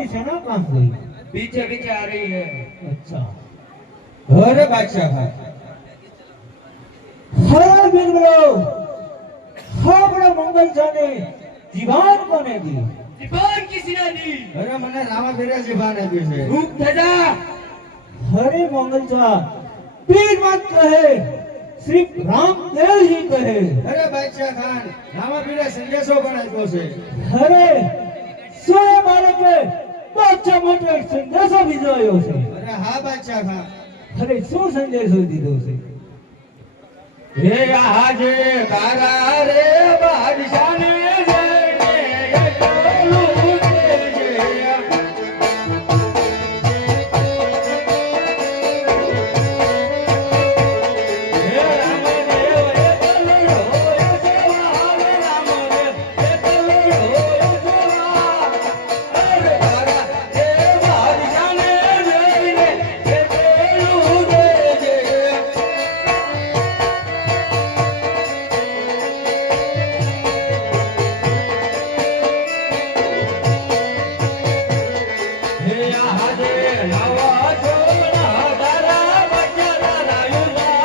ये सेना काम गई पीछे पीछे आ रही है। अच्छा अरे बादशाह खान हर बिगड़ो हाबड़ा मंगल जाने जीवान कोने दी जीवन किसी ने दी। अरे મને રામા ફેરા જીવાન આપ્યું છે रूप धजा हरे मंगल जा पीर मत कहे सिर्फ रामदेव ही कहे અરે બાદશાહ ખાન રામા ફેરા સંદેશો પણ આપ્યો છે हरे सोए मारे के बच्चा मोटे संदेशो भिजवायो છે અરે હા બાદશાહ ખાન हरे શું સંદેશો દીધો છે હે આજે તારા રે બાદશાહ ને જઈને એકલું દેજે હે રામદેવ એકલું હોય સેવા હે રામદેવ એકલું હોય સેવા અરે તારા રે બાદશાહ ને જઈને એકલું દેજે હે આજે નવા ચોમના તારા બચારા રાયુલા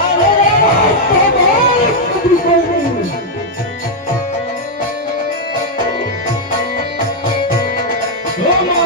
ઓ